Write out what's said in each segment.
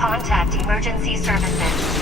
Contact emergency services.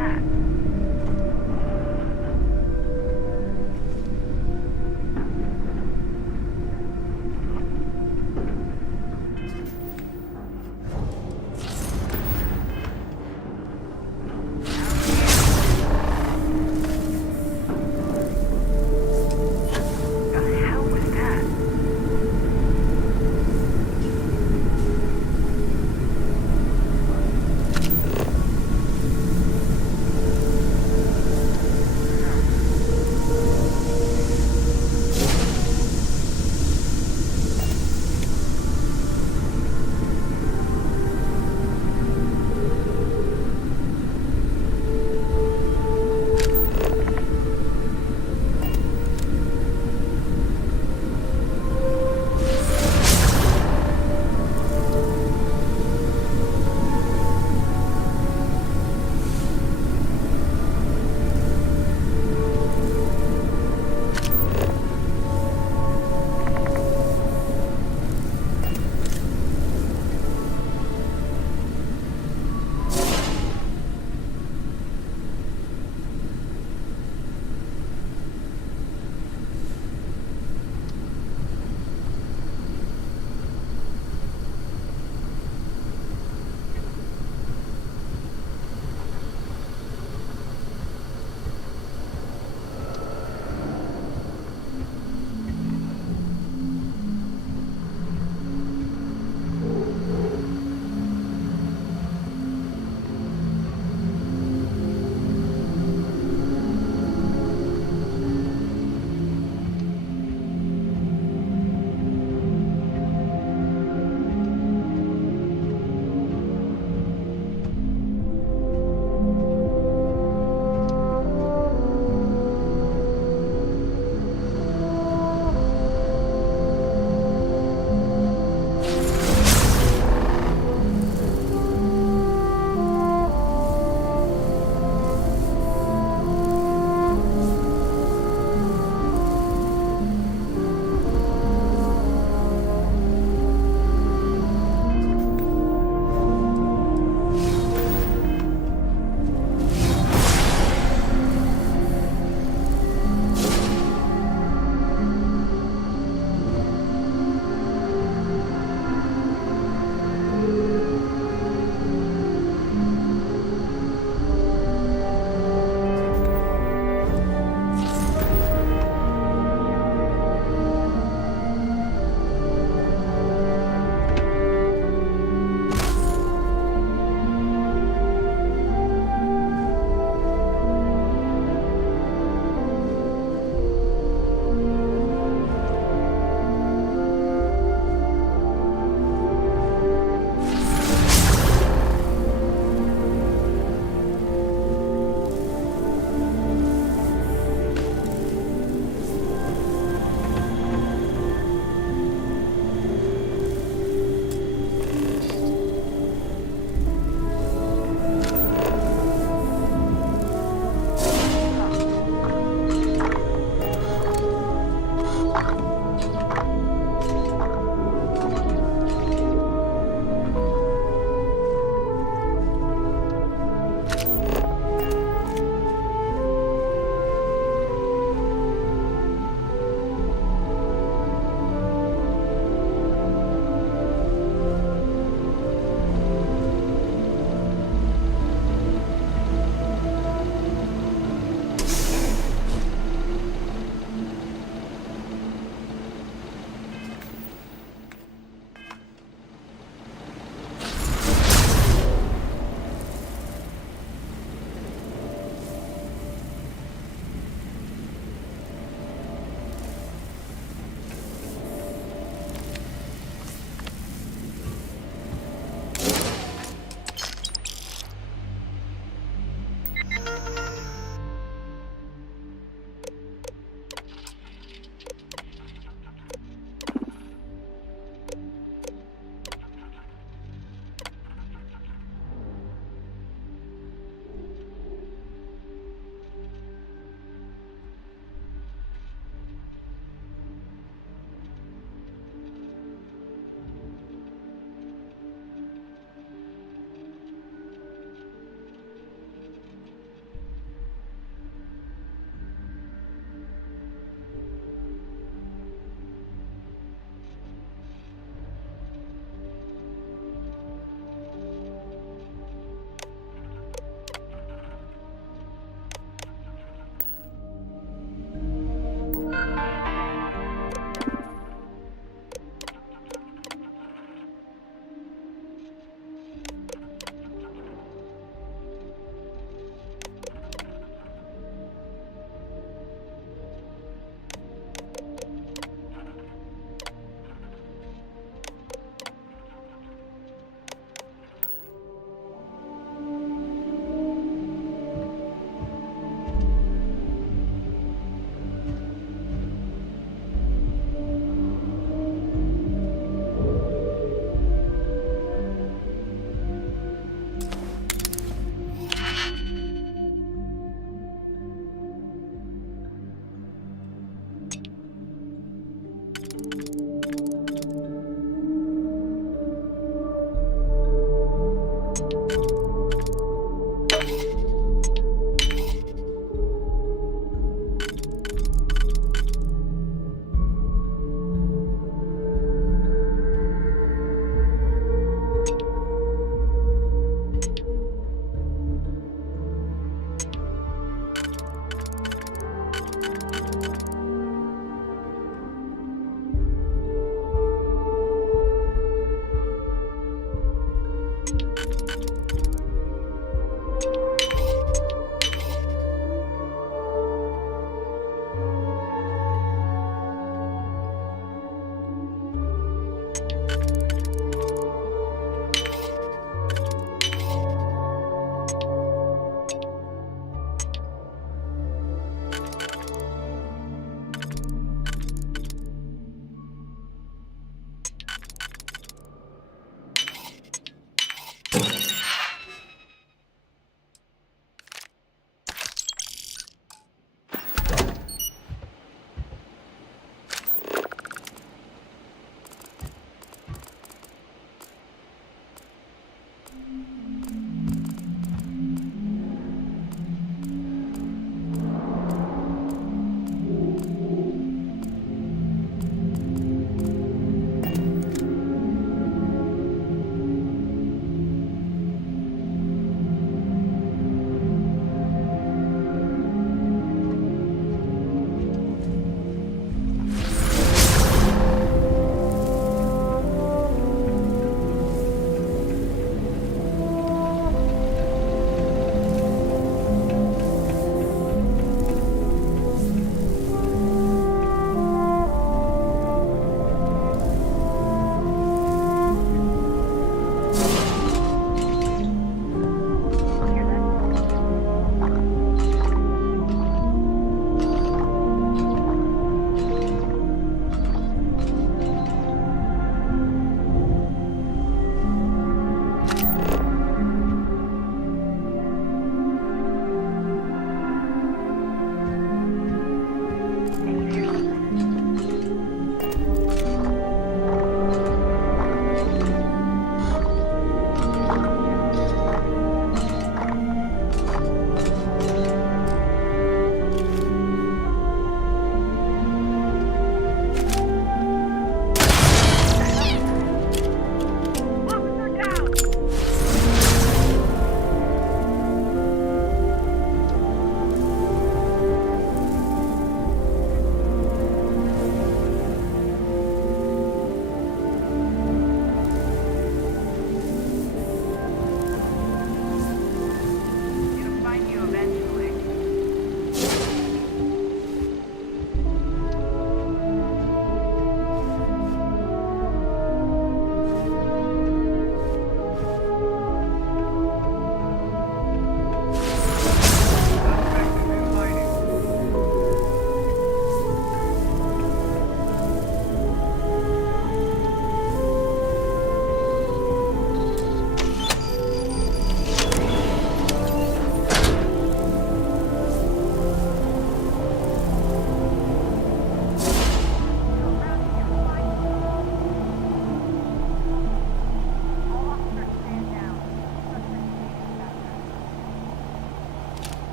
that?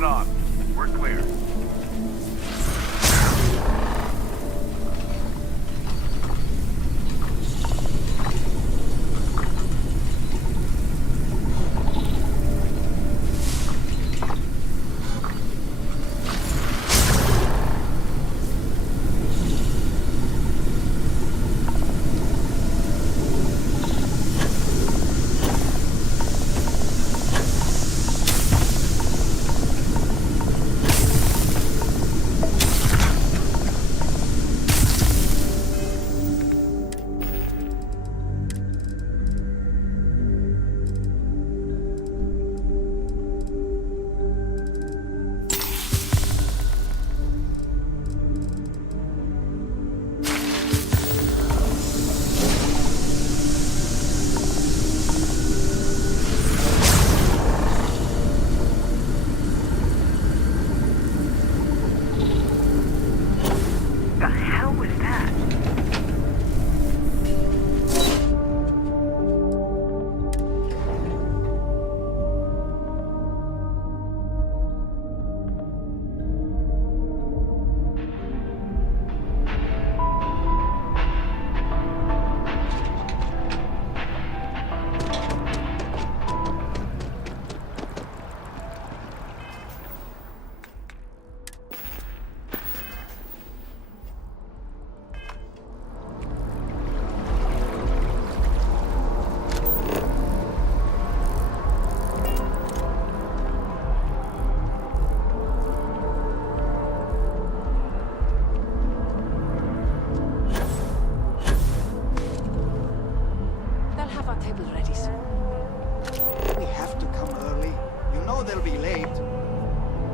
it off. We're clear.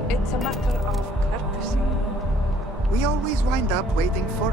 It's a matter of courtesy. We always wind up waiting for...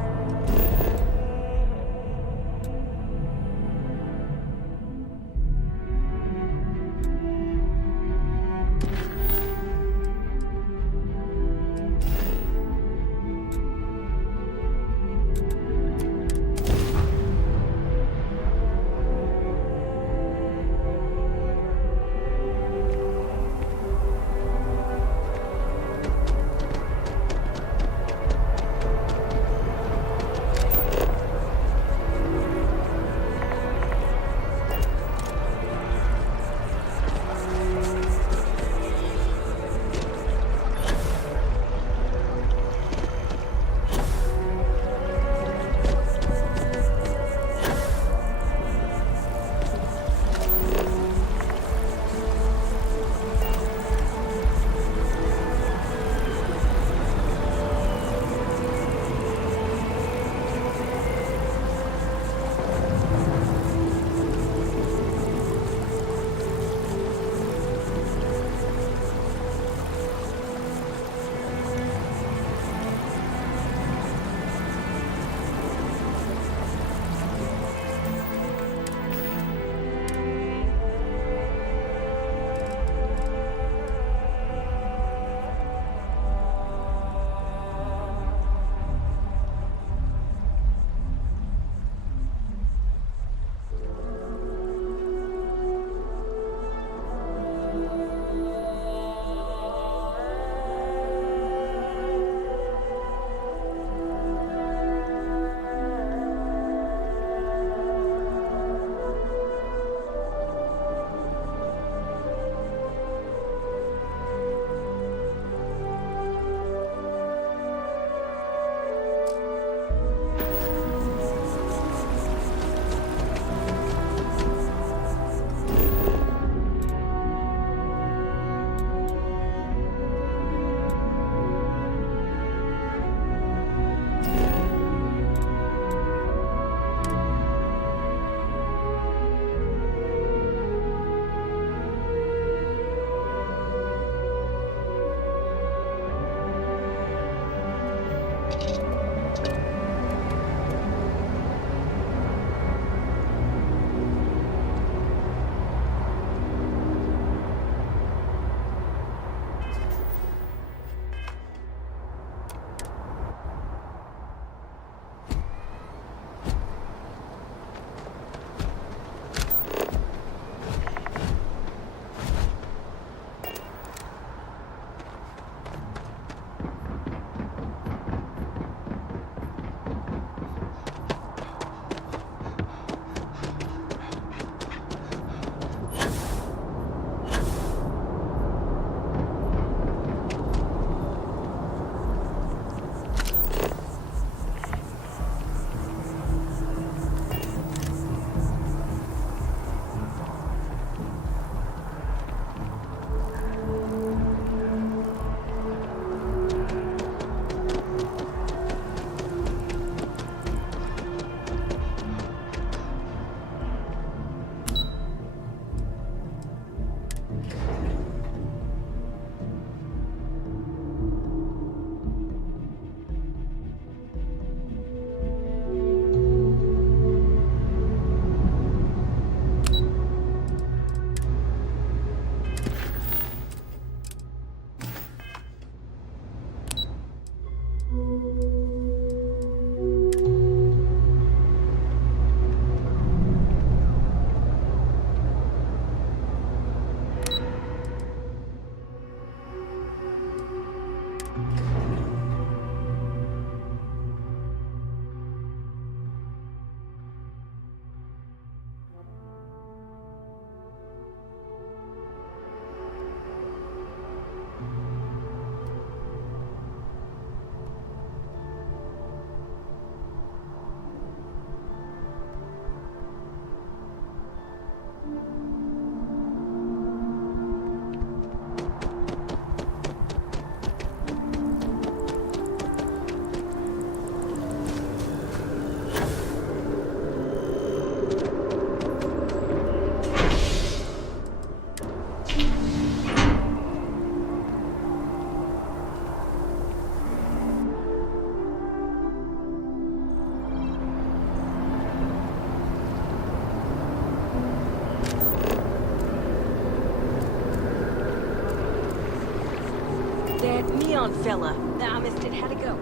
That neon fella. Nah, I missed it. How'd it go?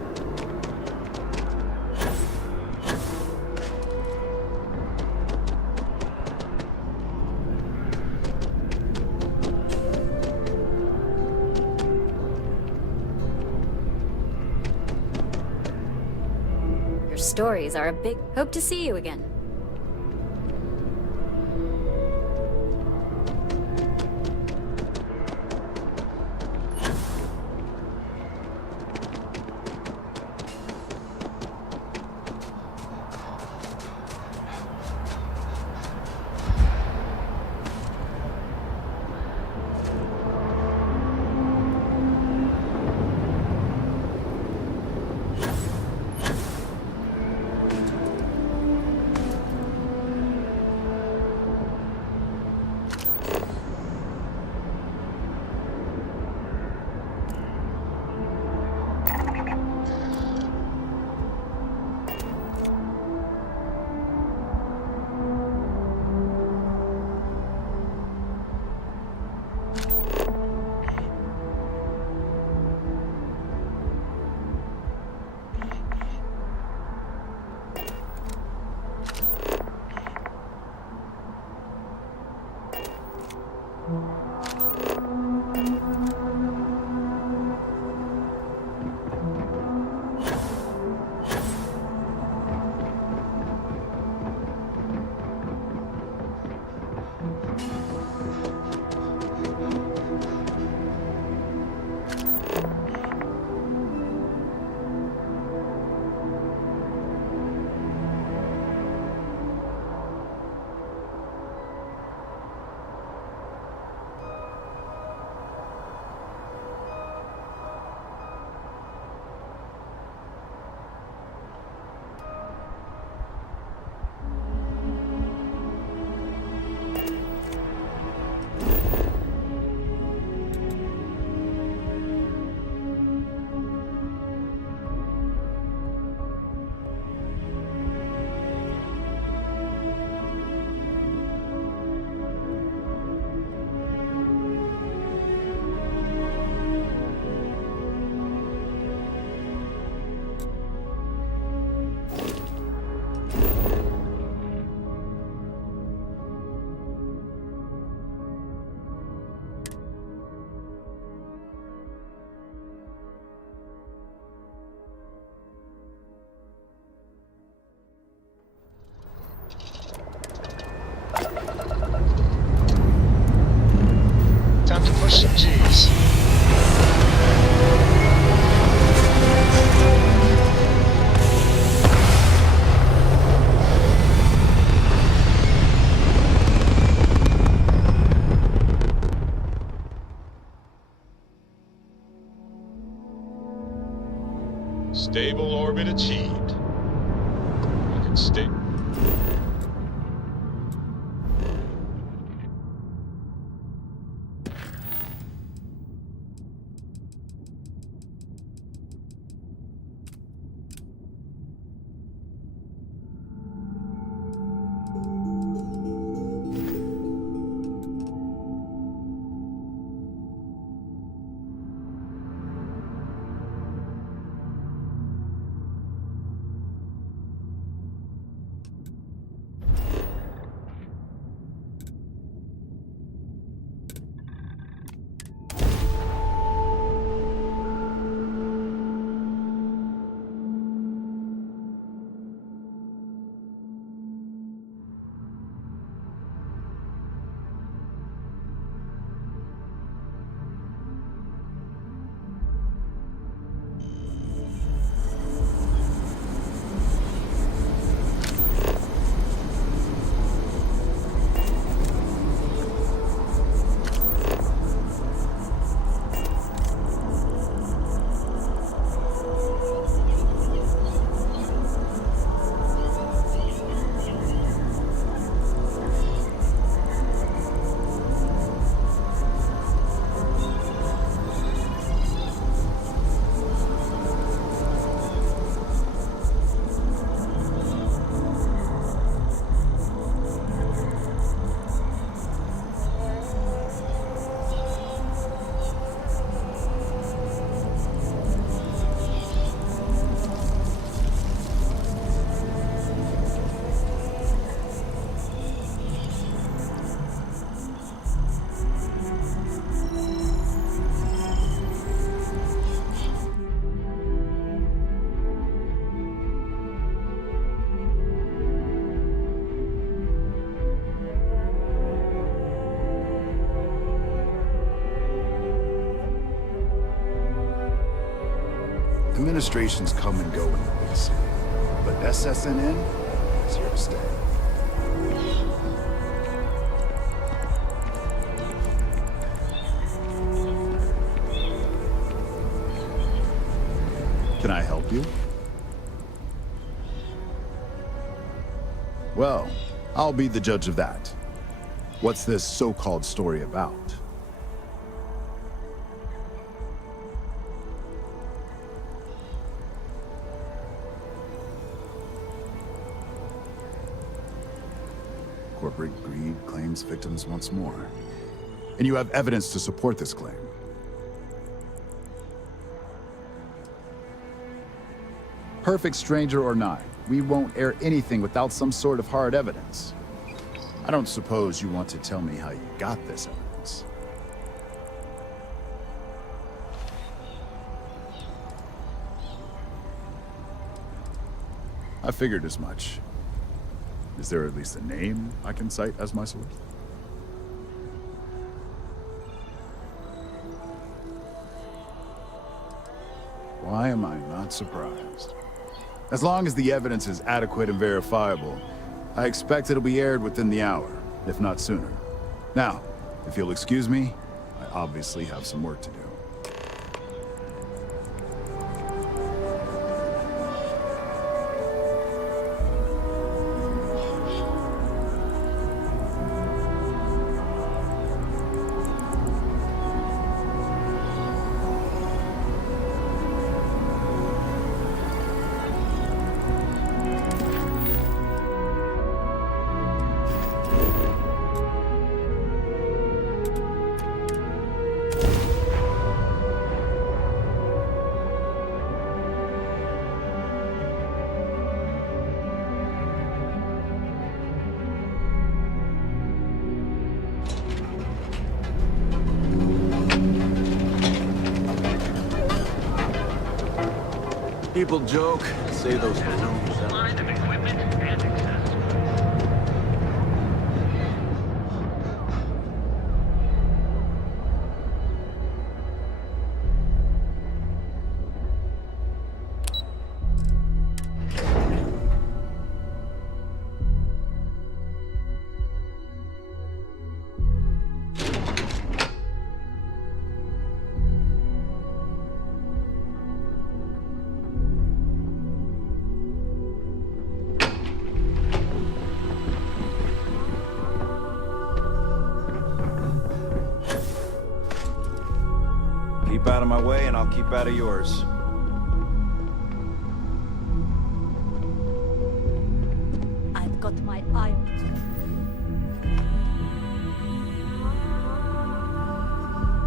Your stories are a big... Hope to see you again. Time to push some G's. Stable orbit achieved. You can stay. Administrations come and go in the big city, but SSNN is here to stay. Can I help you? Well, I'll be the judge of that. What's this so-called story about? Corporate greed claims victims once more. And you have evidence to support this claim. Perfect stranger or not, we won't air anything without some sort of hard evidence. I don't suppose you want to tell me how you got this evidence. I figured as much. Is there at least a name I can cite as my source? Why am I not surprised? As long as the evidence is adequate and verifiable, I expect it'll be aired within the hour, if not sooner. Now, if you'll excuse me, I obviously have some work to do. People joke, say those Line of equipment and access. Keep out of my way and I'll keep out of yours. I've got my eye.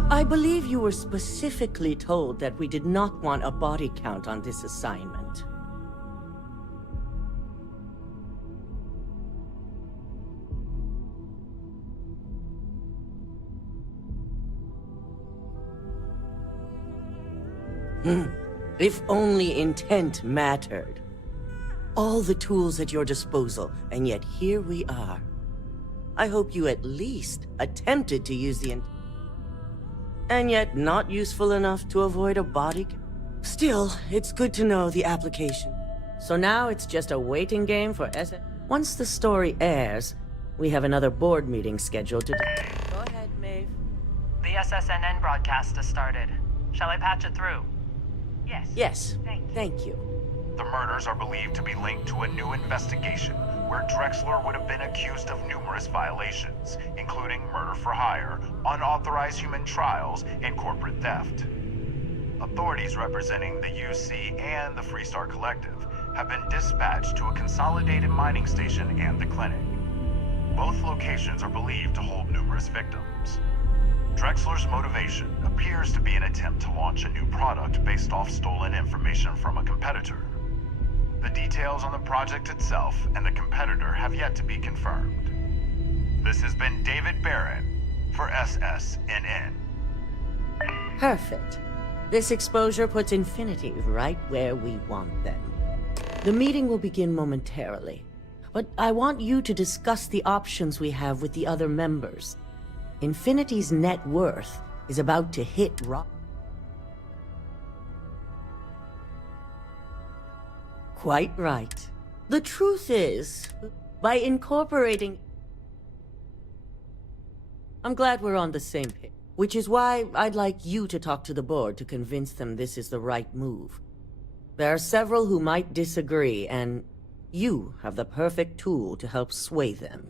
I believe you were specifically told that we did not want a body count on this assignment. If only intent mattered. All the tools at your disposal, and yet here we are. I hope you at least attempted to use the and yet not useful enough to avoid a body. Still, it's good to know the application. So now it's just a waiting game for Once the story airs, we have another board meeting scheduled to Go ahead, Maeve. The SSNN broadcast has started. Shall I patch it through? Yes. Thank you. The murders are believed to be linked to a new investigation where Drexler would have been accused of numerous violations, including murder for hire, unauthorized human trials, and corporate theft. Authorities representing the UC and the Freestar Collective have been dispatched to a consolidated mining station and the clinic. Both locations are believed to hold numerous victims. Drexler's motivation appears to be an attempt to launch a new product based off stolen information from a competitor. The details on the project itself and the competitor have yet to be confirmed. This has been David Barrett for SSNN. Perfect. This exposure puts Infinity right where we want them. The meeting will begin momentarily, but I want you to discuss the options we have with the other members. Infinity's net worth is about to hit rock. quite right. The truth is, by incorporating... I'm glad we're on the same page. Which is why I'd like you to talk to the board to convince them this is the right move. There are several who might disagree, and you have the perfect tool to help sway them.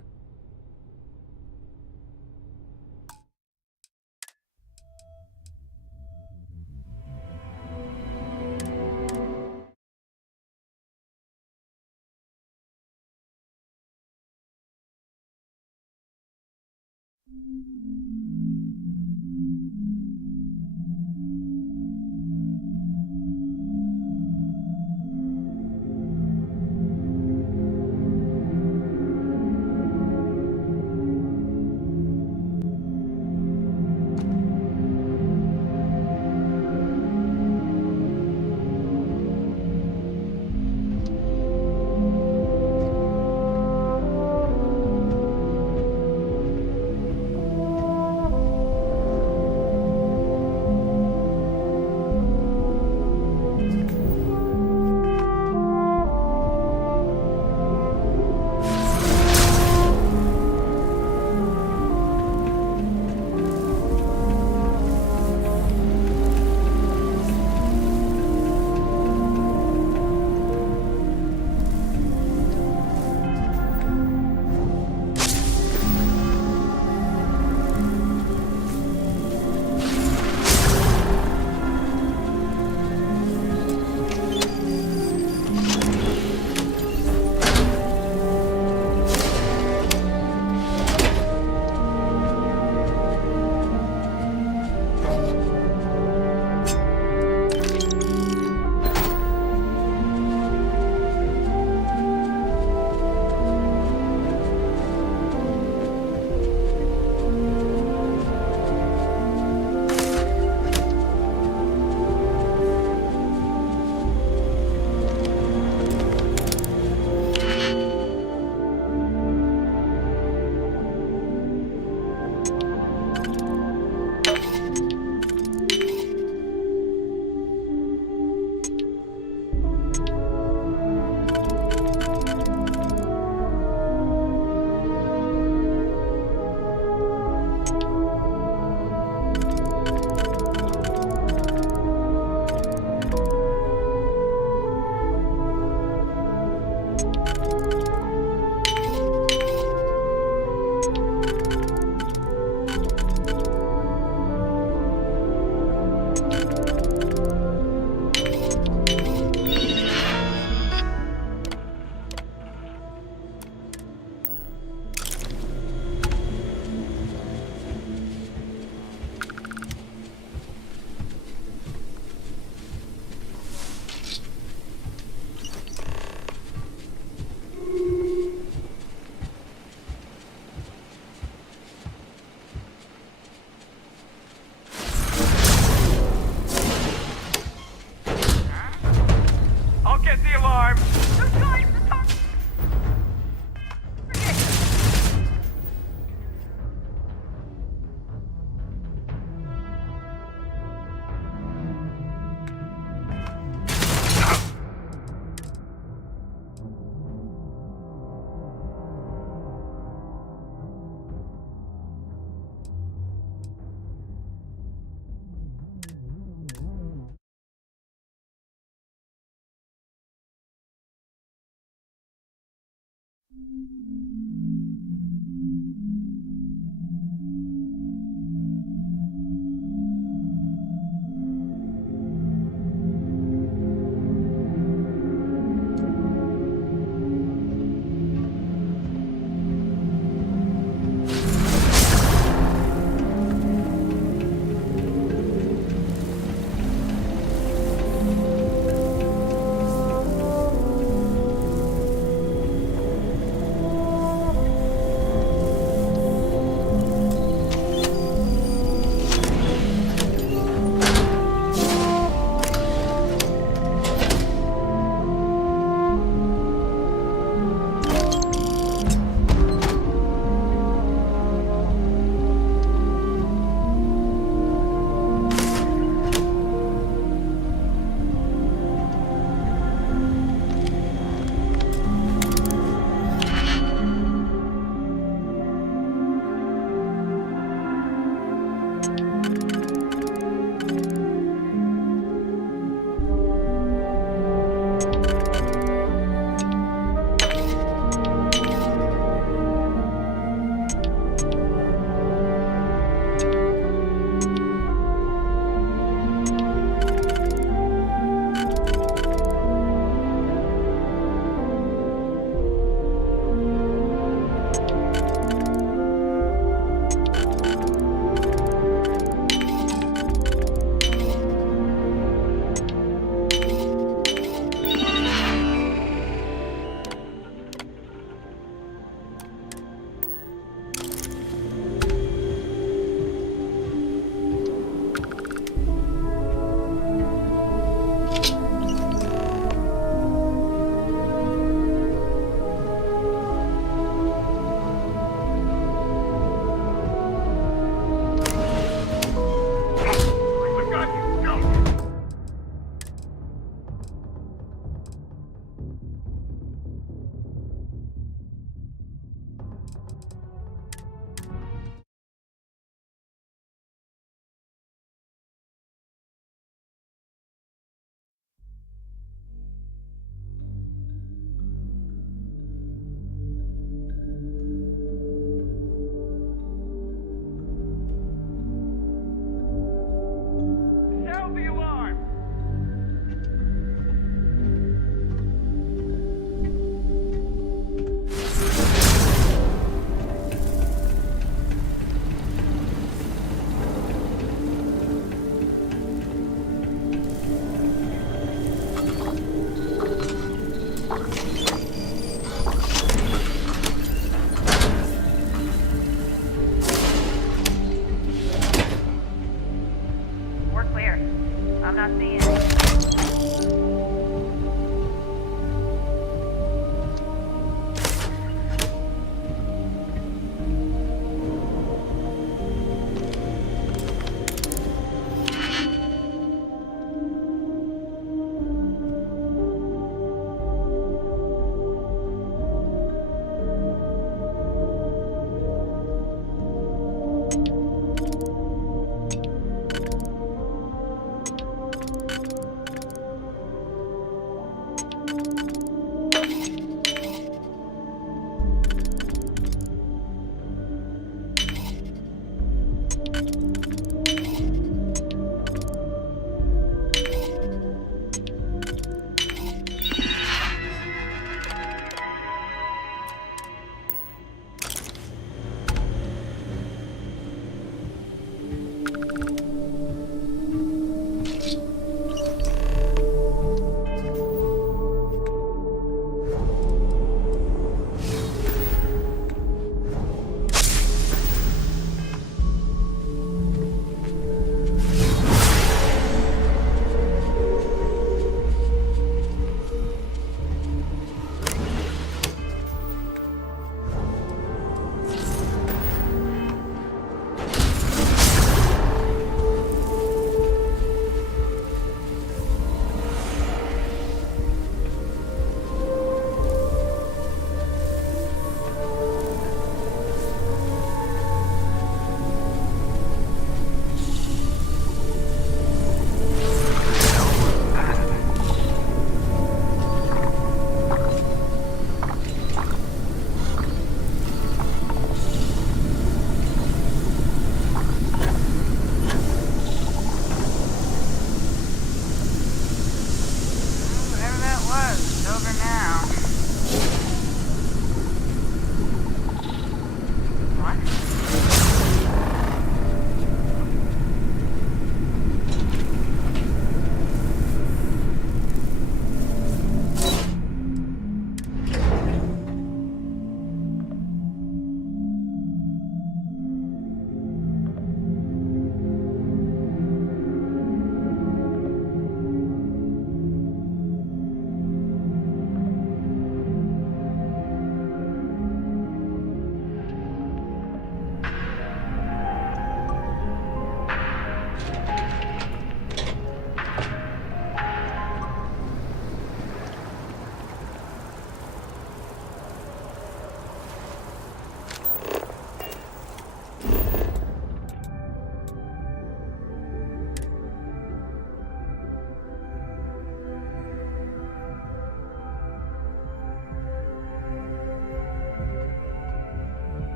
not see any.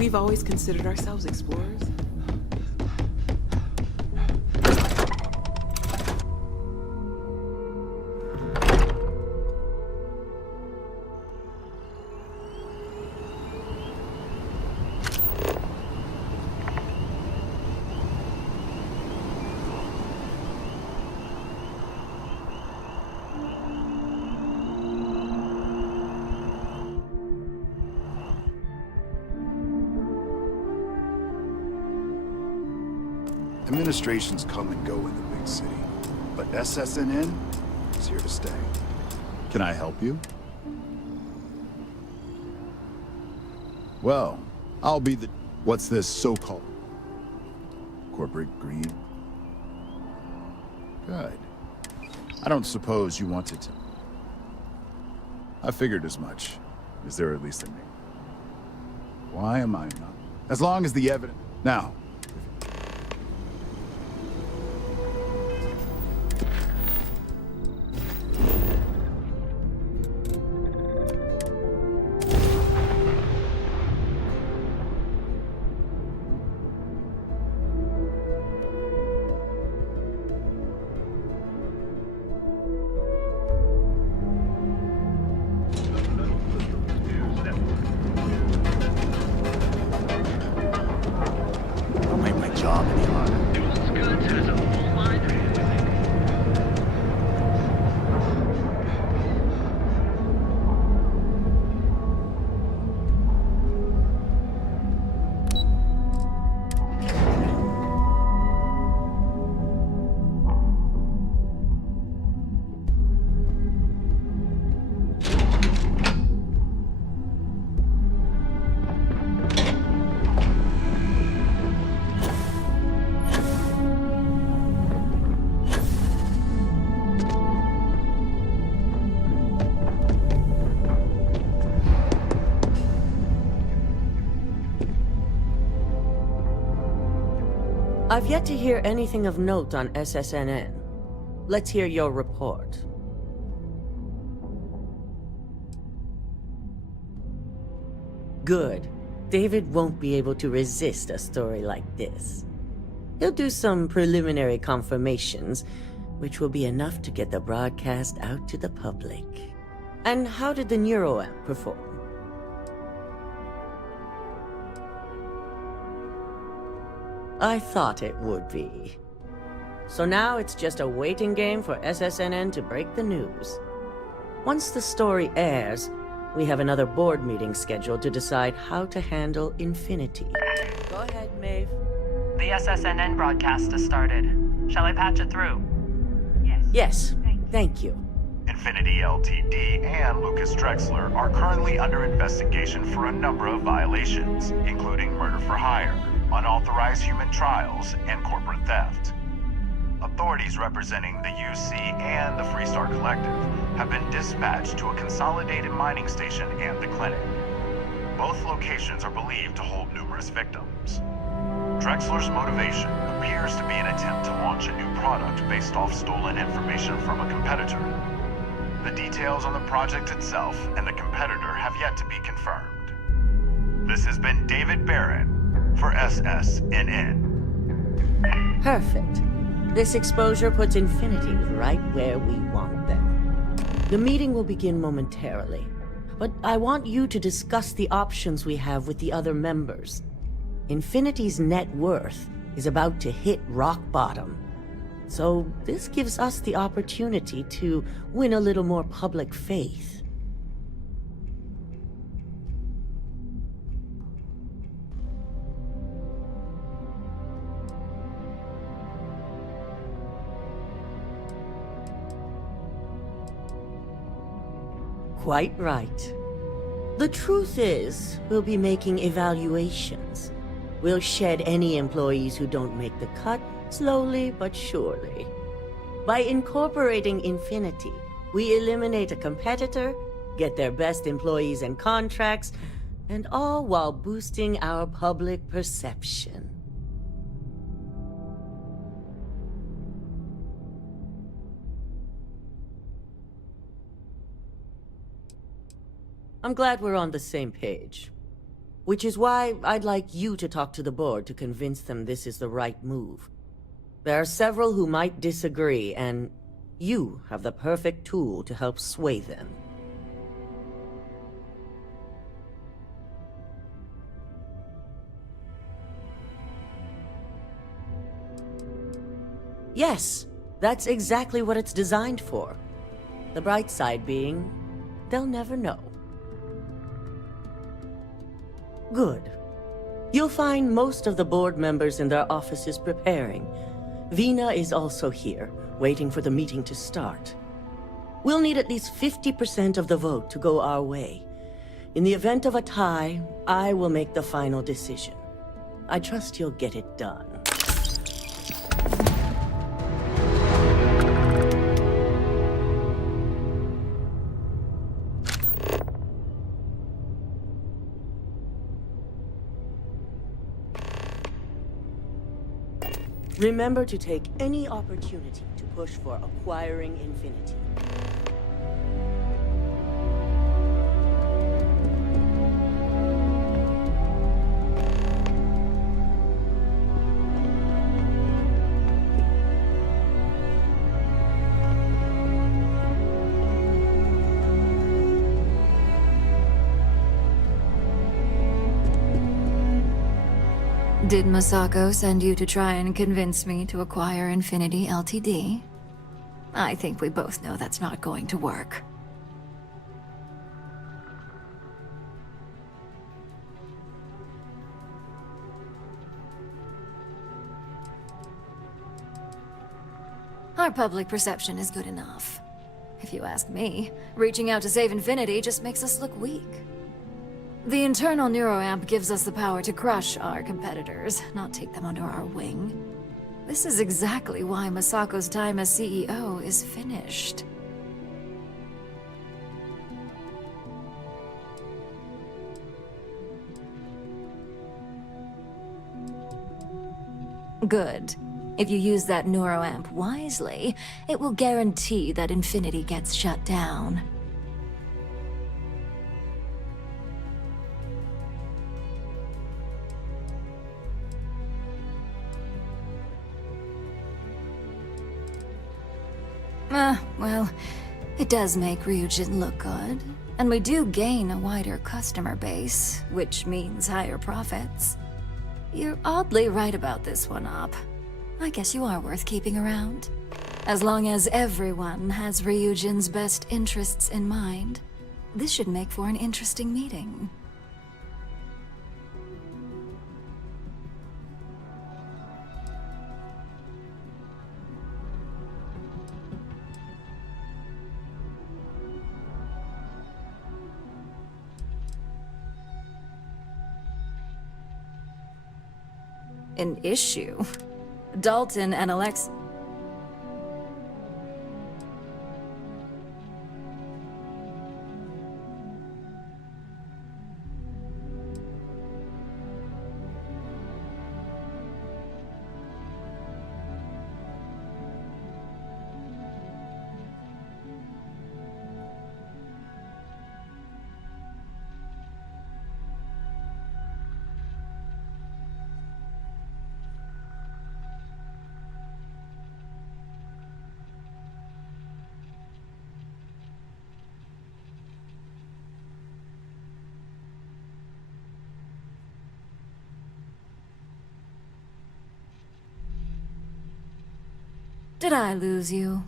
We've always considered ourselves explorers. Administrations come and go in the big city, but SSNN is here to stay. Can I help you? Well, I'll be the... What's this so-called? corporate greed. Good. I don't suppose you wanted to. I figured as much. Is there at least a name? Why am I not? As long as the evidence... Now. Don't make my job any harder. I've yet to hear anything of note on SSNN. Let's hear your report. Good. David won't be able to resist a story like this. He'll do some preliminary confirmations, which will be enough to get the broadcast out to the public. And how did the neuroamp perform? I thought it would be. So now it's just a waiting game for SSNN to break the news. Once the story airs, we have another board meeting scheduled to decide how to handle Infinity. Go ahead, Maeve. The SSNN broadcast has started. Shall I patch it through? Yes, thank you. Infinity Ltd. and Lucas Drexler are currently under investigation for a number of violations, including murder for hire, unauthorized human trials, and corporate theft. Authorities representing the UC and the Freestar Collective have been dispatched to a consolidated mining station and the clinic. Both locations are believed to hold numerous victims. Drexler's motivation appears to be an attempt to launch a new product based off stolen information from a competitor. The details on the project itself and the competitor have yet to be confirmed. This has been David Barron for SSNN. Perfect. This exposure puts Infinity right where we want them. The meeting will begin momentarily, but I want you to discuss the options we have with the other members. Infinity's net worth is about to hit rock bottom, so this gives us the opportunity to win a little more public faith. Quite right. The truth is, we'll be making evaluations. We'll shed any employees who don't make the cut, slowly but surely. By incorporating Infinity, we eliminate a competitor, get their best employees and contracts, and all while boosting our public perception. I'm glad we're on the same page. Which is why I'd like you to talk to the board to convince them this is the right move. There are several who might disagree, and you have the perfect tool to help sway them. Yes, that's exactly what it's designed for. The bright side being, they'll never know. Good. You'll find most of the board members in their offices preparing. Vina is also here, waiting for the meeting to start. We'll need at least 50% of the vote to go our way. In the event of a tie, I will make the final decision. I trust you'll get it done. Remember to take any opportunity to push for acquiring infinity. Did Masako send you to try and convince me to acquire Infinity Ltd? I think we both know that's not going to work. Our public perception is good enough. If you ask me, reaching out to save Infinity just makes us look weak. The internal neuroamp gives us the power to crush our competitors, not take them under our wing. This is exactly why Masako's time as CEO is finished. Good. If you use that neuroamp wisely, it will guarantee that Infinity gets shut down. Well, it does make Ryujin look good, and we do gain a wider customer base, which means higher profits. You're oddly right about this one, Op. I guess you are worth keeping around. As long as everyone has Ryujin's best interests in mind, this should make for an interesting meeting. An issue? Dalton and Alex... Did I lose you?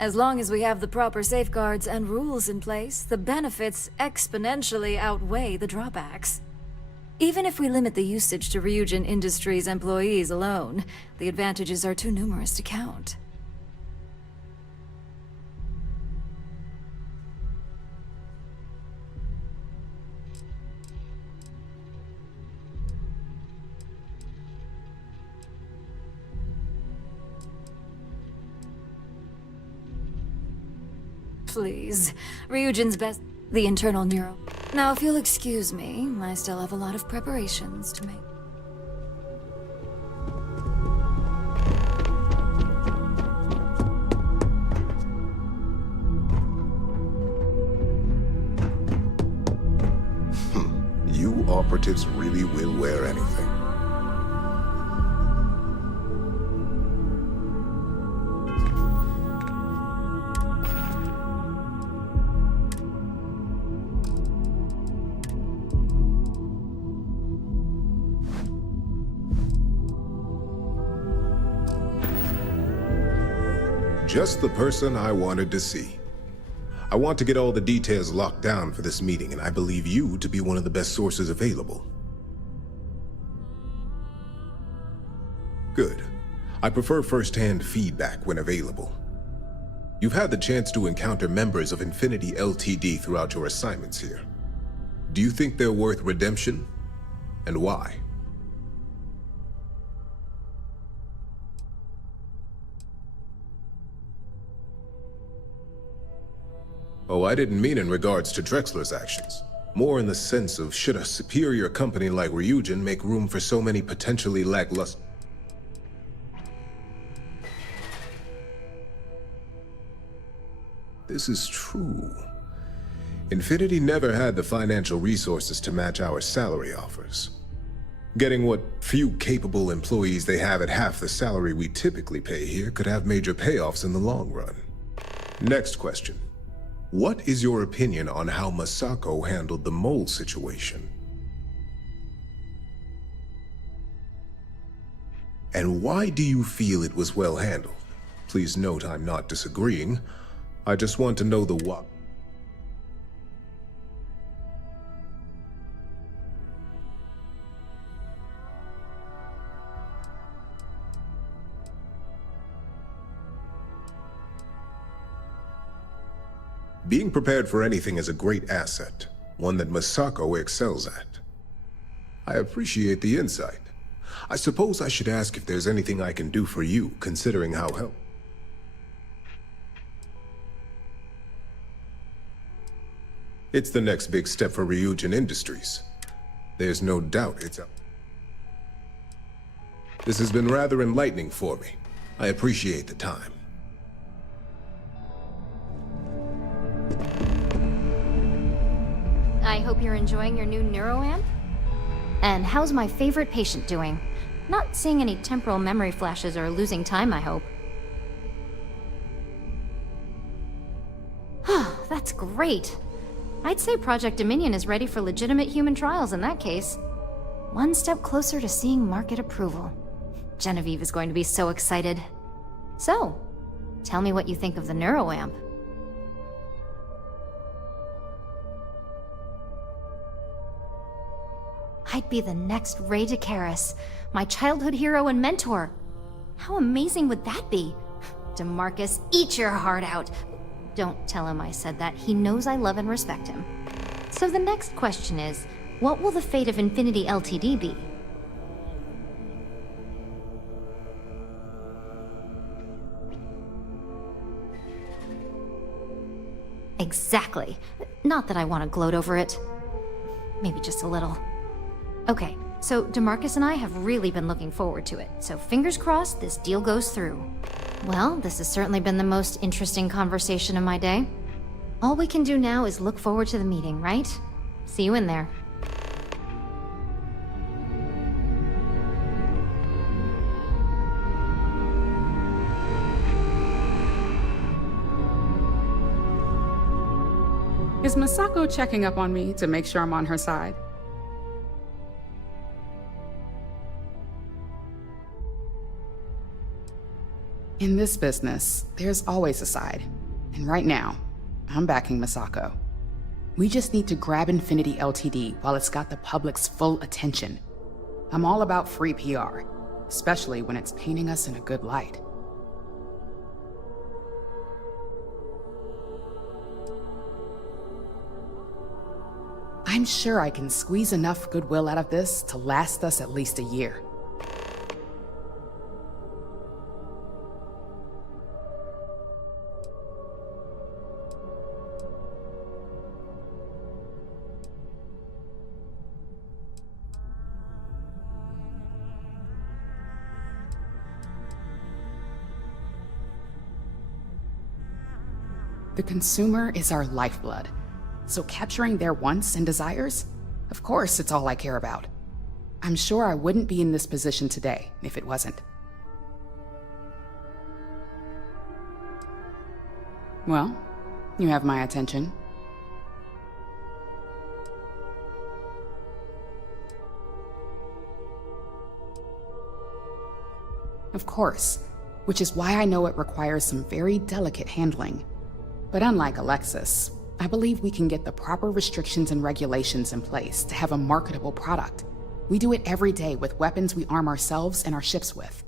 As long as we have the proper safeguards and rules in place, the benefits exponentially outweigh the drawbacks. Even if we limit the usage to Ryujin Industries employees alone, the advantages are too numerous to count. Please. Ryujin's best... The internal neuro... Now, if you'll excuse me, I still have a lot of preparations to make. You operatives really will wear anything. Just the person I wanted to see. I want to get all the details locked down for this meeting, and I believe you to be one of the best sources available. Good. I prefer first-hand feedback when available. You've had the chance to encounter members of Infinity Ltd throughout your assignments here. Do you think they're worth redemption? And why? Oh, I didn't mean in regards to Drexler's actions. More in the sense of, should a superior company like Ryujin make room for so many potentially lackluster... This is true. Infinity never had the financial resources to match our salary offers. Getting what few capable employees they have at half the salary we typically pay here could have major payoffs in the long run. Next question. What is your opinion on how Masako handled the mole situation? And why do you feel it was well handled? Please note I'm not disagreeing. I just want to know the what. Being prepared for anything is a great asset, one that Masako excels at. I appreciate the insight. I suppose I should ask if there's anything I can do for you, considering how help. It's the next big step for Ryujin Industries. There's no doubt it's up. This has been rather enlightening for me. I appreciate the time. I hope you're enjoying your new neuroamp. And how's my favorite patient doing? Not seeing any temporal memory flashes or losing time, I hope. That's great. I'd say Project Dominion is ready for legitimate human trials in that case. One step closer to seeing market approval. Genevieve is going to be so excited. So, tell me what you think of the neuroamp. I'd be the next Ray DeCaris, my childhood hero and mentor. How amazing would that be? DeMarcus, eat your heart out. Don't tell him I said that. He knows I love and respect him. So the next question is, what will the fate of Infinity Ltd be? Exactly. Not that I want to gloat over it. Maybe just a little. Okay, so DeMarcus and I have really been looking forward to it, so fingers crossed this deal goes through. Well, this has certainly been the most interesting conversation of my day. All we can do now is look forward to the meeting, right? See you in there. Is Masako checking up on me to make sure I'm on her side? In this business, there's always a side. And right now, I'm backing Masako. We just need to grab Infinity Ltd while it's got the public's full attention. I'm all about free PR, especially when it's painting us in a good light. I'm sure I can squeeze enough goodwill out of this to last us at least a year. The consumer is our lifeblood, so capturing their wants and desires, of course it's all I care about. I'm sure I wouldn't be in this position today if it wasn't. Well, you have my attention. Of course, which is why I know it requires some very delicate handling. But unlike Alexis, I believe we can get the proper restrictions and regulations in place to have a marketable product. We do it every day with weapons we arm ourselves and our ships with.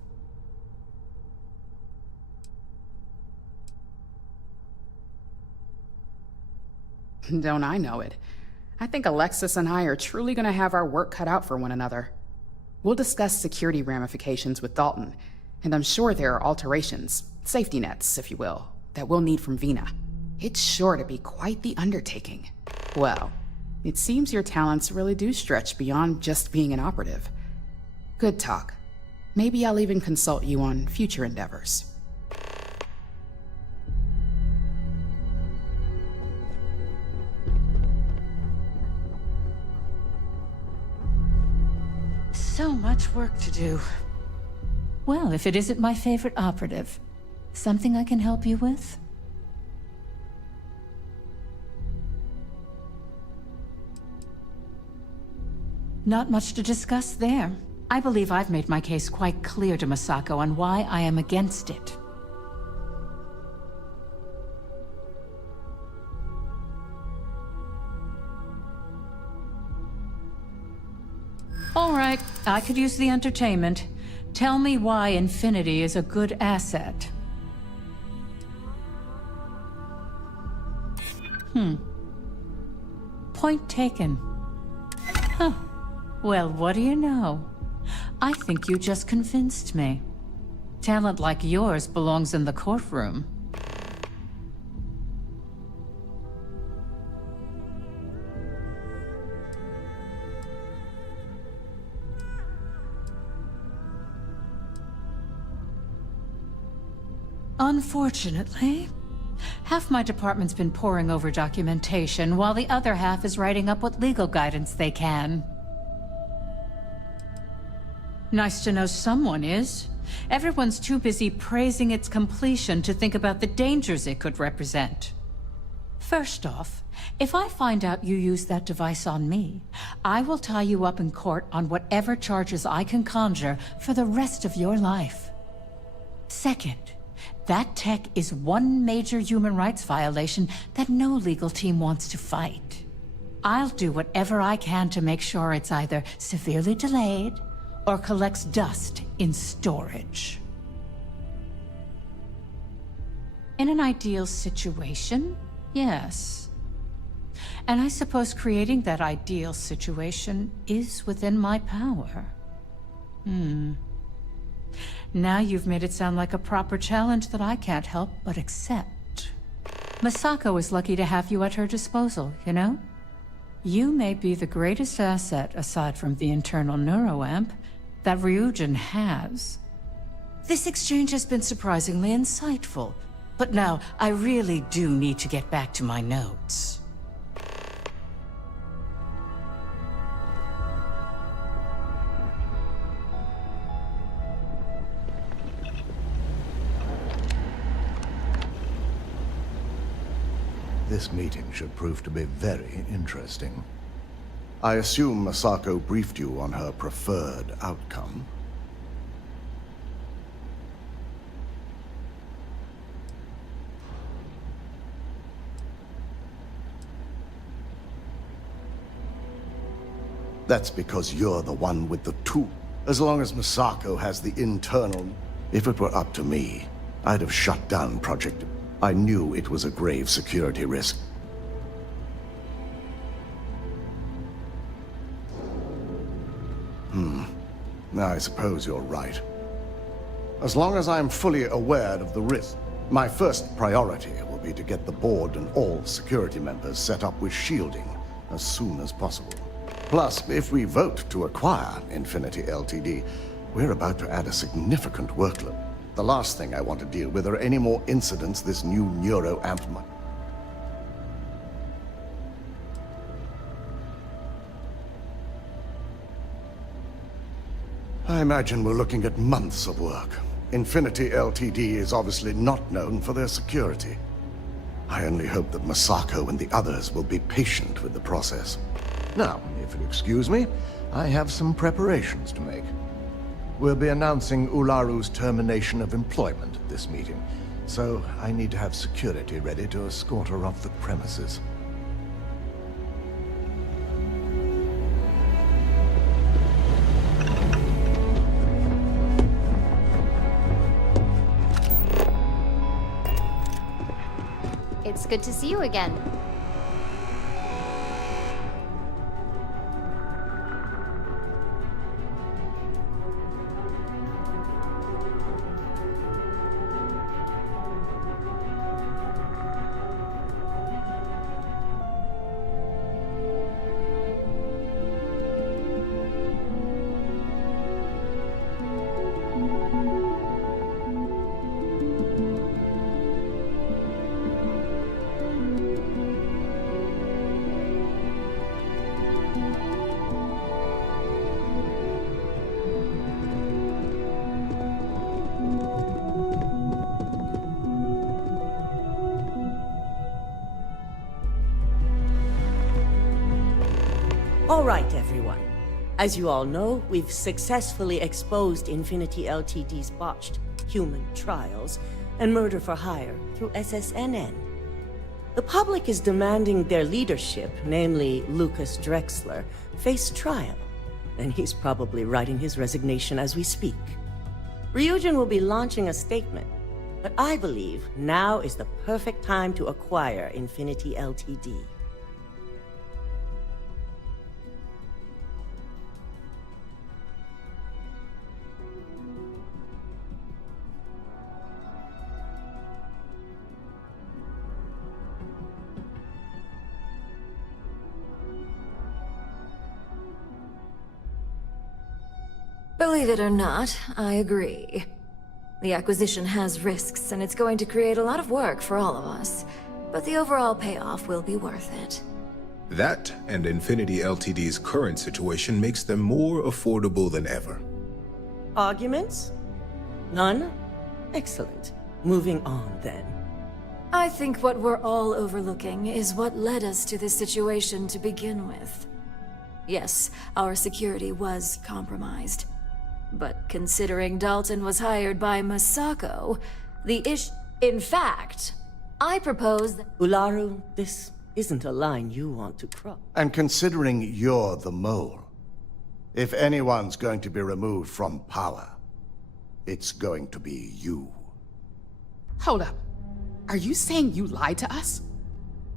Don't I know it? I think Alexis and I are truly going to have our work cut out for one another. We'll discuss security ramifications with Dalton, and I'm sure there are alterations, safety nets, if you will, that we'll need from Vina. It's sure to be quite the undertaking. Well, It seems your talents really do stretch beyond just being an operative. Good talk. Maybe I'll even consult you on future endeavors. So much work to do. Well, if it isn't my favorite operative, something I can help you with? Not much to discuss there. I believe I've made my case quite clear to Masako on why I am against it. All right, I could use the entertainment. Tell me why Infinity is a good asset. Point taken. Huh. Well, what do you know? I think you just convinced me. Talent like yours belongs in the courtroom. Unfortunately, half my department's been poring over documentation, while the other half is writing up what legal guidance they can. Nice to know someone is. Everyone's too busy praising its completion to think about the dangers it could represent. First off, if I find out you used that device on me, I will tie you up in court on whatever charges I can conjure for the rest of your life. Second, that tech is one major human rights violation that no legal team wants to fight. I'll do whatever I can to make sure it's either severely delayed or collects dust in storage. In an ideal situation, yes. And I suppose creating that ideal situation is within my power. Now you've made it sound like a proper challenge that I can't help but accept. Masako is lucky to have you at her disposal, you know? You may be the greatest asset, aside from the internal neuroamp, that Ryujin has. This exchange has been surprisingly insightful, but now I really do need to get back to my notes. This meeting should prove to be very interesting. I assume Masako briefed you on her preferred outcome. That's because you're the one with the tool. As long as Masako has the internal... If it were up to me, I'd have shut down Project... I knew it was a grave security risk. I suppose you're right. As long as I'm fully aware of the risk, my first priority will be to get the board and all security members set up with shielding as soon as possible. Plus, if we vote to acquire Infinity Ltd, we're about to add a significant workload. The last thing I want to deal with are any more incidents this new neuroamp might... I imagine we're looking at months of work. Infinity Ltd is obviously not known for their security. I only hope that Masako and the others will be patient with the process. Now, if you'll excuse me, I have some preparations to make. We'll be announcing Ularu's termination of employment at this meeting, so I need to have security ready to escort her off the premises. It's good to see you again. All right, everyone. As you all know, we've successfully exposed Infinity Ltd's botched human trials and murder for hire through SSNN. The public is demanding their leadership, namely Lucas Drexler, face trial, and he's probably writing his resignation as we speak. Ryujin will be launching a statement, but I believe now is the perfect time to acquire Infinity Ltd. Believe it or not, I agree. The acquisition has risks, and it's going to create a lot of work for all of us. But the overall payoff will be worth it. That and Infinity Ltd's current situation makes them more affordable than ever. Arguments? None? Excellent. Moving on, then. I think what we're all overlooking is what led us to this situation to begin with. Yes, our security was compromised. But considering Dalton was hired by Masako, In fact, I propose that— Ularu, this isn't a line you want to cross. And considering you're the mole, if anyone's going to be removed from power, it's going to be you. Hold up. Are you saying you lied to us?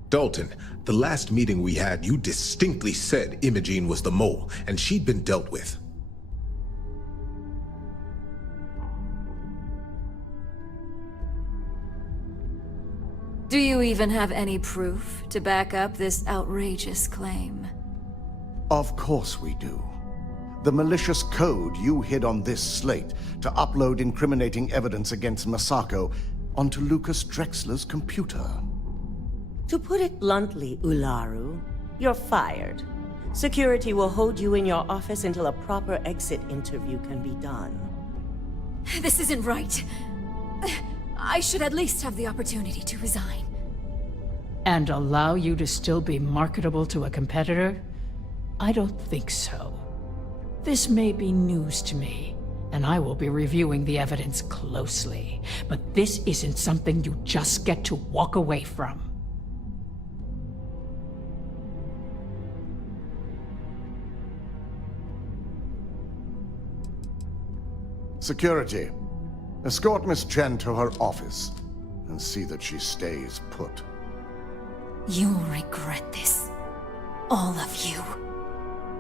Dalton, the last meeting we had, you distinctly said Imogene was the mole, and she'd been dealt with. Do you even have any proof to back up this outrageous claim? Of course we do. The malicious code you hid on this slate to upload incriminating evidence against Masako onto Lucas Drexler's computer. To put it bluntly, Ularu, you're fired. Security will hold you in your office until a proper exit interview can be done. This isn't right. I should at least have the opportunity to resign. And allow you to still be marketable to a competitor? I don't think so. This may be news to me, and I will be reviewing the evidence closely. But this isn't something you just get to walk away from. Security, escort Miss Chen to her office and see that she stays put. You'll regret this. All of you.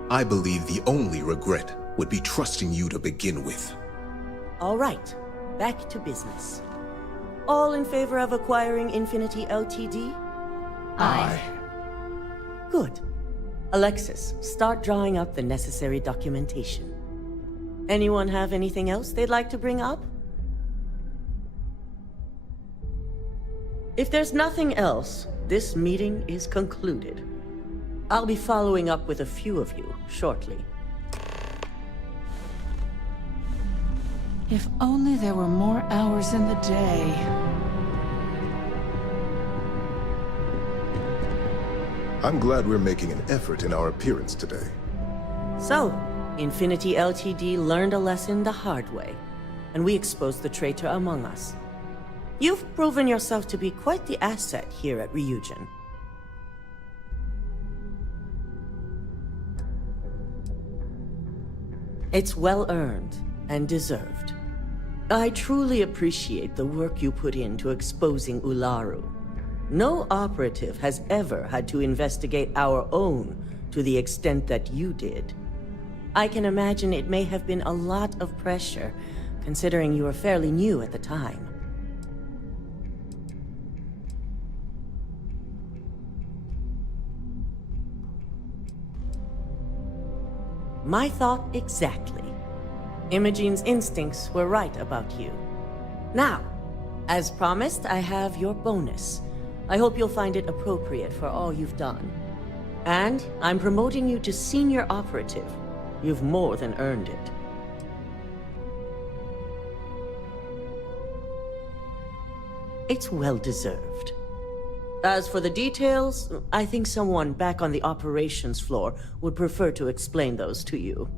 I believe the only regret would be trusting you to begin with. All right, back to business. All in favor of acquiring Infinity Ltd? Aye. Good. Alexis, start drawing up the necessary documentation. Anyone have anything else they'd like to bring up? If there's nothing else, this meeting is concluded. I'll be following up with a few of you shortly. If only there were more hours in the day. I'm glad we're making an effort in our appearance today. So, Infinity Ltd learned a lesson the hard way, and we exposed the traitor among us. You've proven yourself to be quite the asset here at Ryujin. It's well earned and deserved. I truly appreciate the work you put into exposing Ularu. No operative has ever had to investigate our own to the extent that you did. I can imagine it may have been a lot of pressure, considering you were fairly new at the time. My thought exactly. Imogene's instincts were right about you. Now, as promised, I have your bonus. I hope you'll find it appropriate for all you've done. And I'm promoting you to senior operative. You've more than earned it. It's well deserved. As for the details, I think someone back on the operations floor would prefer to explain those to you.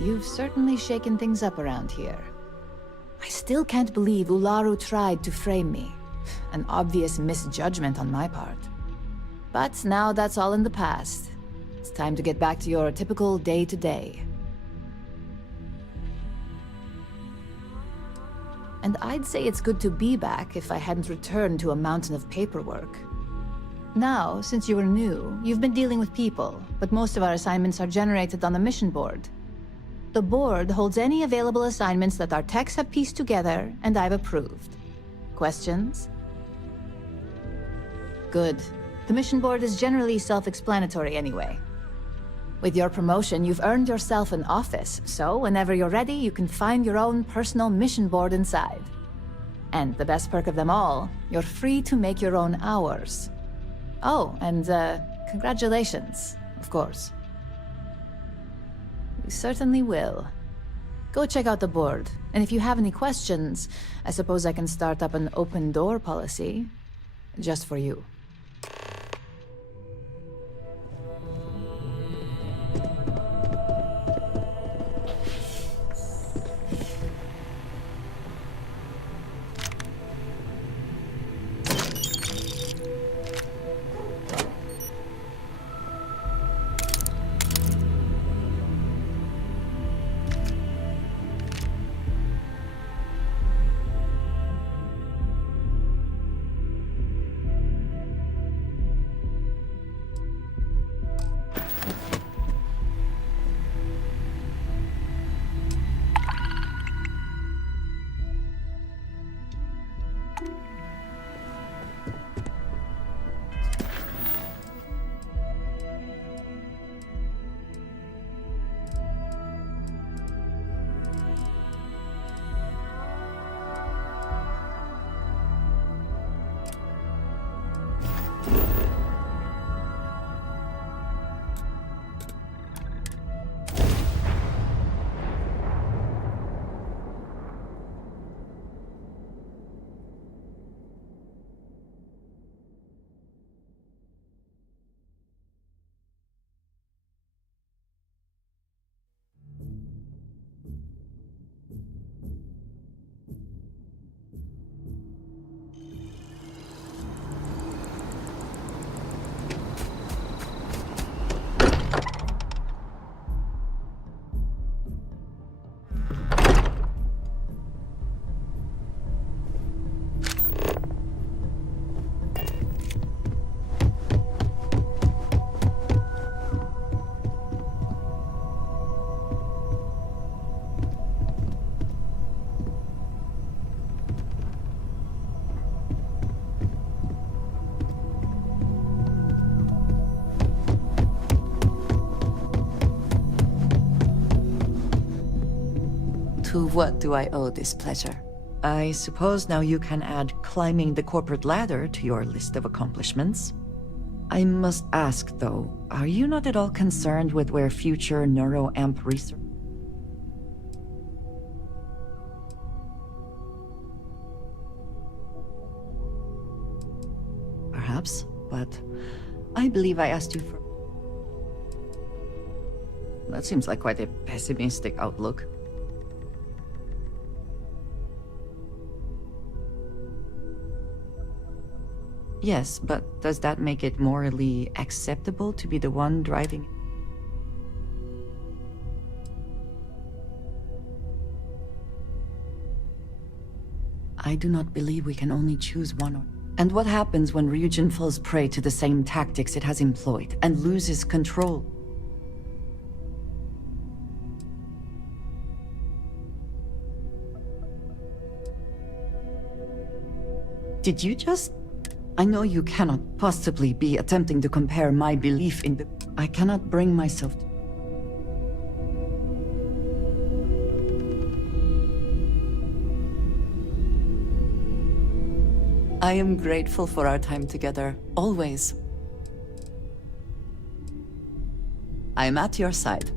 You've certainly shaken things up around here. I still can't believe Ularu tried to frame me. An obvious misjudgment on my part. But now that's all in the past. It's time to get back to your typical day-to-day. And I'd say it's good to be back if I hadn't returned to a mountain of paperwork. Now, since you were new, you've been dealing with people, but most of our assignments are generated on the mission board. The board holds any available assignments that our techs have pieced together, and I've approved. Questions? Good. The mission board is generally self-explanatory anyway. With your promotion, you've earned yourself an office, so whenever you're ready, you can find your own personal mission board inside. And the best perk of them all, you're free to make your own hours. Oh, and congratulations, of course. You certainly will. Go check out the board, and if you have any questions, I suppose I can start up an open door policy. Just for you. To what do I owe this pleasure? I suppose now you can add climbing the corporate ladder to your list of accomplishments. I must ask, though, are you not at all concerned with where future neuroamp research... Perhaps, but I believe I asked you for... That seems like quite a pessimistic outlook. Yes, but does that make it morally acceptable to be the one driving? I do not believe we can only choose one. And what happens when Ryujin falls prey to the same tactics it has employed and loses control? Did you just... I know you cannot possibly be attempting to compare my belief in the... I cannot bring myself to... I am grateful for our time together, always. I am at your side.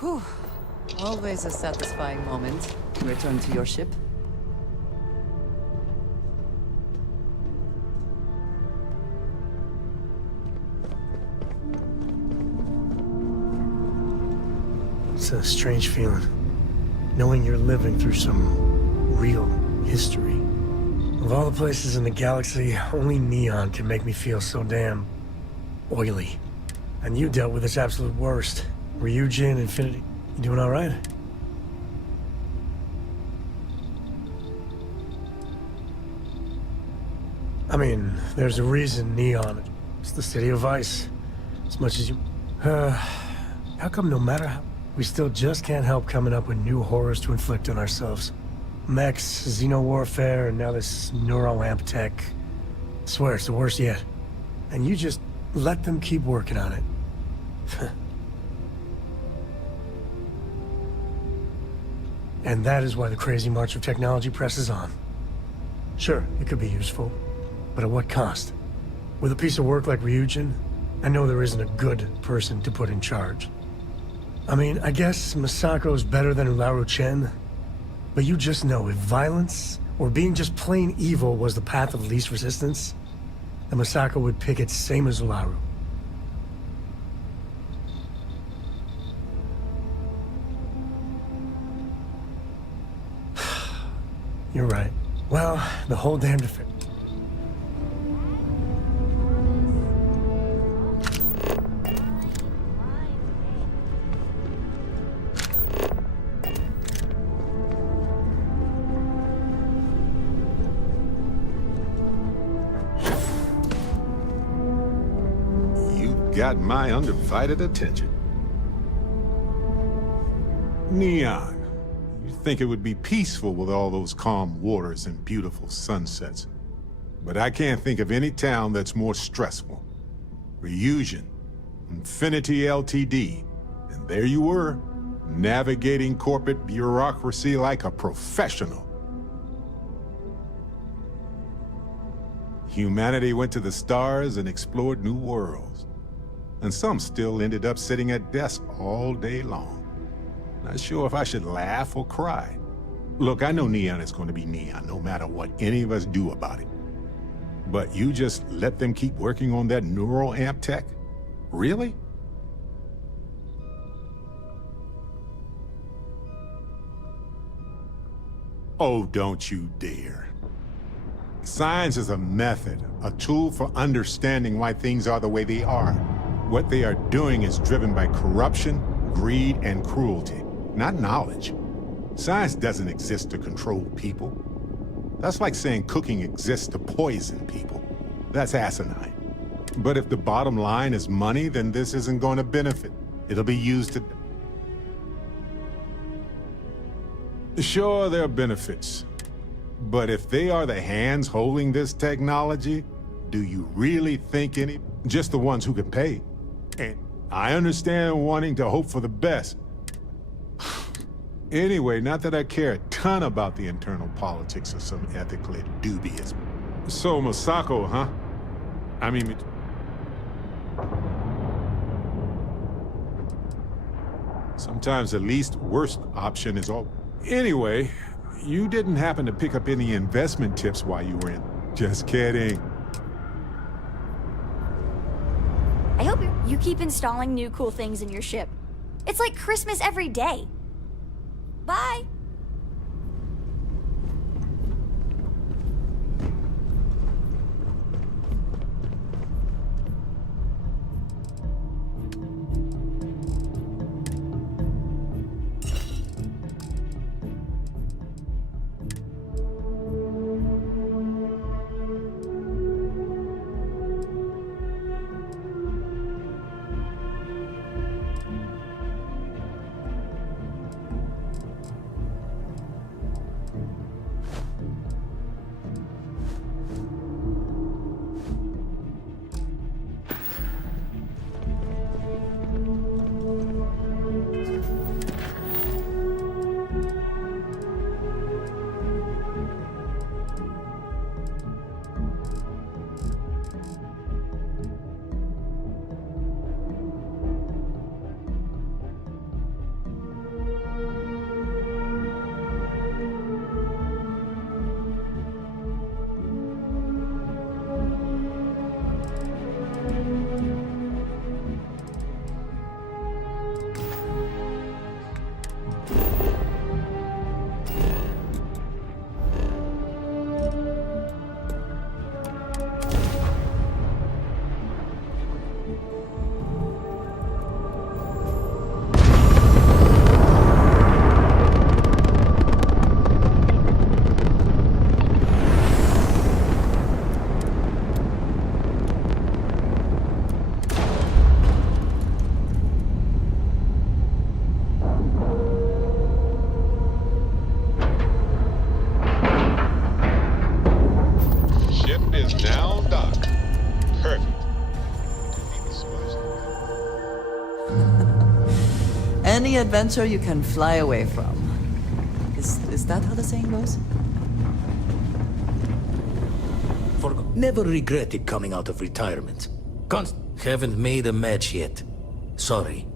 Whew. Always a satisfying moment to return to your ship. It's a strange feeling, knowing you're living through some real history. Of all the places in the galaxy, only Neon can make me feel so damn oily. And you dealt with its absolute worst. Ryujin, Infinity. You doing all right? I mean, there's a reason Neon. It's the city of ice. As much as you... how come no matter how... We still just can't help coming up with new horrors to inflict on ourselves? Mechs, xeno-warfare, and now this neuro-amp tech. I swear, it's the worst yet. And you just let them keep working on it. And that is why the crazy march of technology presses on. Sure, it could be useful, but at what cost? With a piece of work like Ryujin, I know there isn't a good person to put in charge. I mean, I guess Masako's better than Ularu Chen, but you just know if violence, or being just plain evil was the path of least resistance, then Masako would pick it same as Ularu. You're right. Well, the whole damn defense. You got my undivided attention. Neon. Think it would be peaceful with all those calm waters and beautiful sunsets. But I can't think of any town that's more stressful. Ryujin, Infinity Ltd. And there you were, navigating corporate bureaucracy like a professional. Humanity went to the stars and explored new worlds. And some still ended up sitting at desks all day long. Not sure if I should laugh or cry. Look, I know Neon is going to be Neon, no matter what any of us do about it. But you just let them keep working on that neural amp tech? Really? Oh, don't you dare. Science is a method, a tool for understanding why things are the way they are. What they are doing is driven by corruption, greed, and cruelty, not knowledge. Science doesn't exist to control people. That's like saying cooking exists to poison people. That's asinine. But if the bottom line is money, then this isn't going to benefit. It'll be used to... Sure, there are benefits. But if they are the hands holding this technology, do you really think any... Just the ones who can pay. And I understand wanting to hope for the best. Anyway, not that I care a ton about the internal politics of some ethically dubious... So, Masako, huh? I mean... Sometimes the least worst option is all... Anyway, you didn't happen to pick up any investment tips while you were in... Just kidding. I hope you keep installing new cool things in your ship. It's like Christmas every day. Bye! Any adventure you can fly away from. Is that how the saying goes? Never regretted coming out of retirement. Haven't made a match yet. Sorry.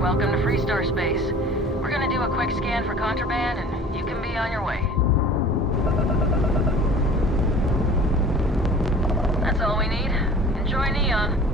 Welcome to Freestar Space. We're gonna do a quick scan for contraband, and you can be on your way. That's all we need. Enjoy Neon.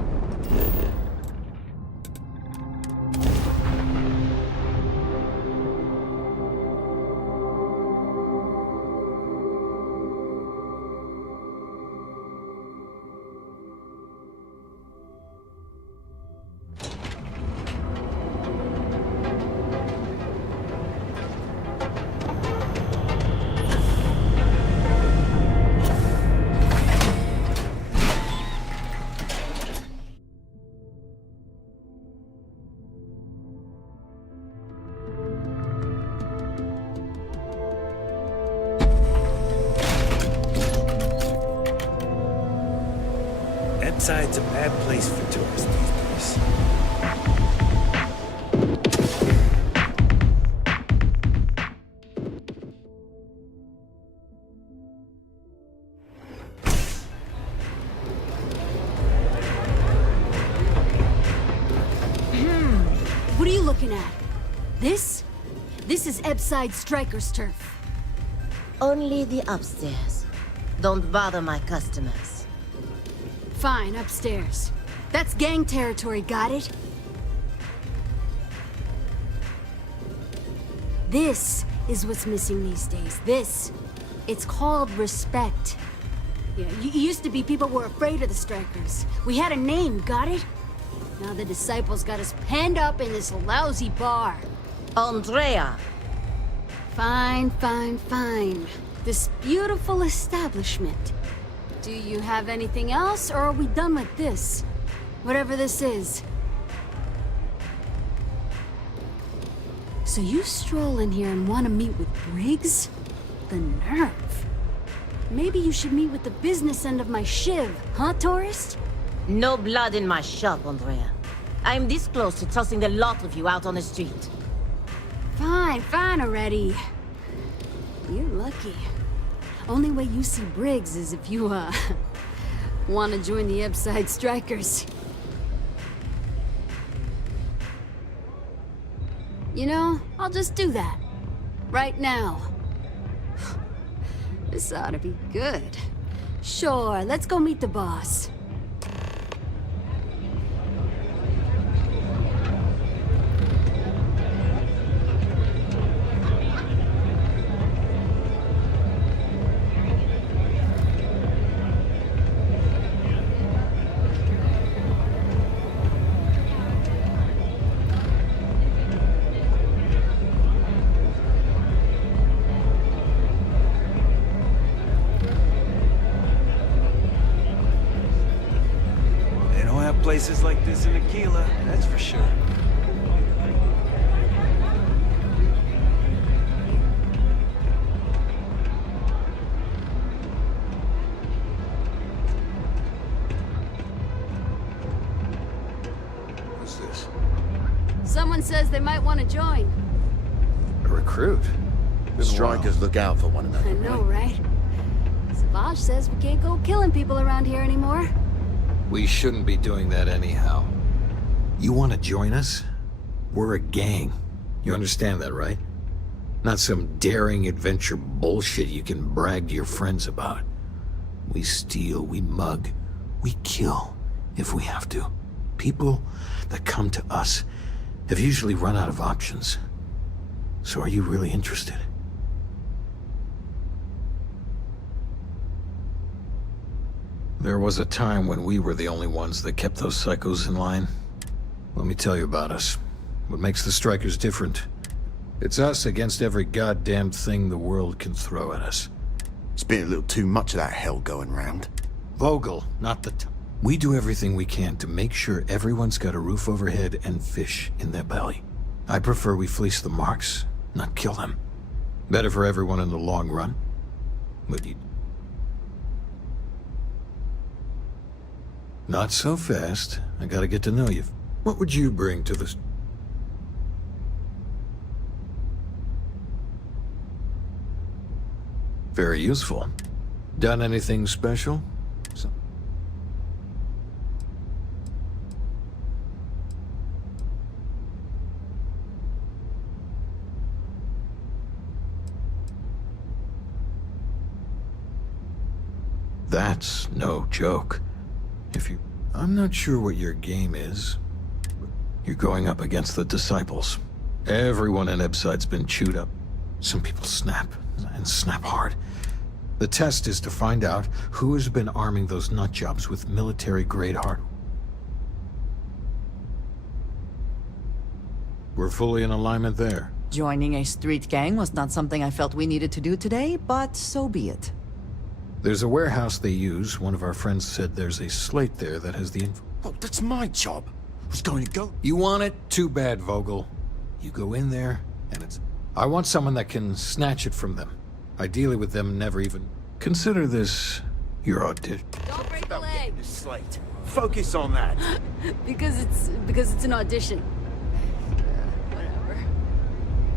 That side's a bad place for tourists these days. This is Ebside Striker's turf. Only the upstairs. Don't bother my customers. Fine, upstairs. That's gang territory, got it? This is what's missing these days. This. It's called respect. Yeah, used to be people were afraid of the Strikers. We had a name, got it? Now the Disciples got us penned up in this lousy bar. Andrea! Fine, fine, fine. This beautiful establishment. Do you have anything else, or are we done with this? Whatever this is. So you stroll in here and want to meet with Briggs? The nerve. Maybe you should meet with the business end of my shiv, huh, tourist? No blood in my shop, Andrea. I'm this close to tossing the lot of you out on the street. Fine, fine already. You're lucky. Only way you see Briggs is if you, want to join the Ebside Strikers. You know, I'll just do that. Right now. This ought to be good. Sure, let's go meet the boss. Places like this in Aquila, that's for sure. Who's this? Someone says they might want to join. A recruit? Strikers look out for one another. I know, right? Savage says we can't go killing people around here anymore. We shouldn't be doing that anyhow. You want to join us? We're a gang. You understand that, right? Not some daring adventure bullshit you can brag to your friends about. We steal, we mug, we kill, if we have to. People that come to us have usually run out of options. So are you really interested? There was a time when we were the only ones that kept those psychos in line. Let me tell you about us. What makes the Strikers different? It's us against every goddamn thing the world can throw at us. It's been a little too much of that hell going round. Vogel, not the We do everything we can to make sure everyone's got a roof overhead and fish in their belly. I prefer we fleece the marks, not kill them. Better for everyone in the long run. But you... Not so fast. I gotta get to know you. What would you bring to this? Very useful. Done anything special? That's no joke. I'm not sure what your game is. You're going up against the Disciples. Everyone in Ebside's been chewed up. Some people snap, and snap hard. The test is to find out who has been arming those nutjobs with military-grade hardware. We're fully in alignment there. Joining a street gang was not something I felt we needed to do today, but so be it. There's a warehouse they use. One of our friends said there's a slate there that has the info. Oh, that's my job. Who's going to go? You want it? Too bad, Vogel. You go in there, and it's... I want someone that can snatch it from them. Ideally with them never even... Consider this your audition. Don't break the leg. Slate. Focus on that. because it's an audition. Whatever.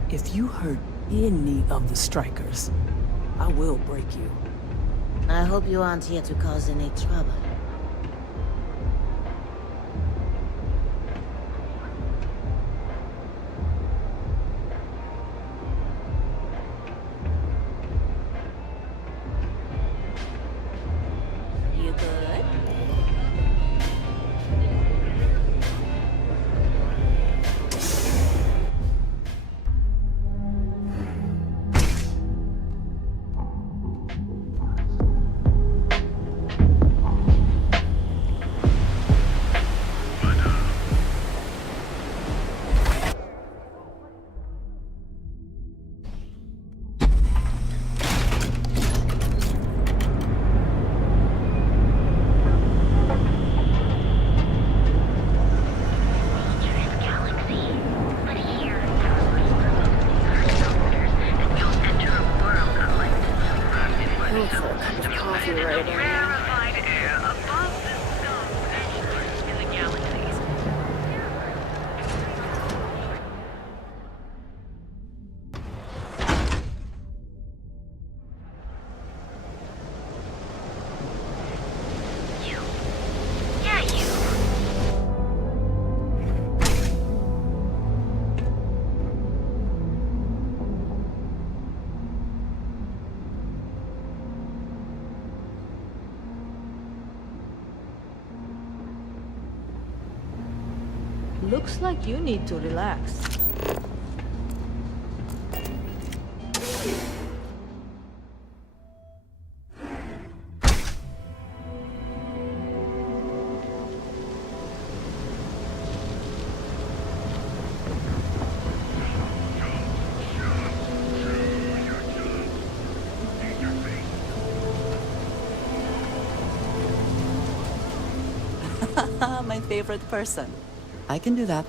If you hurt any of the Strikers, I will break you. I hope you aren't here to cause any trouble. you right here. Rarefied air above the scope anywhere in the galaxies. You. Yeah, you. Looks like you need to relax. My favorite person. I can do that.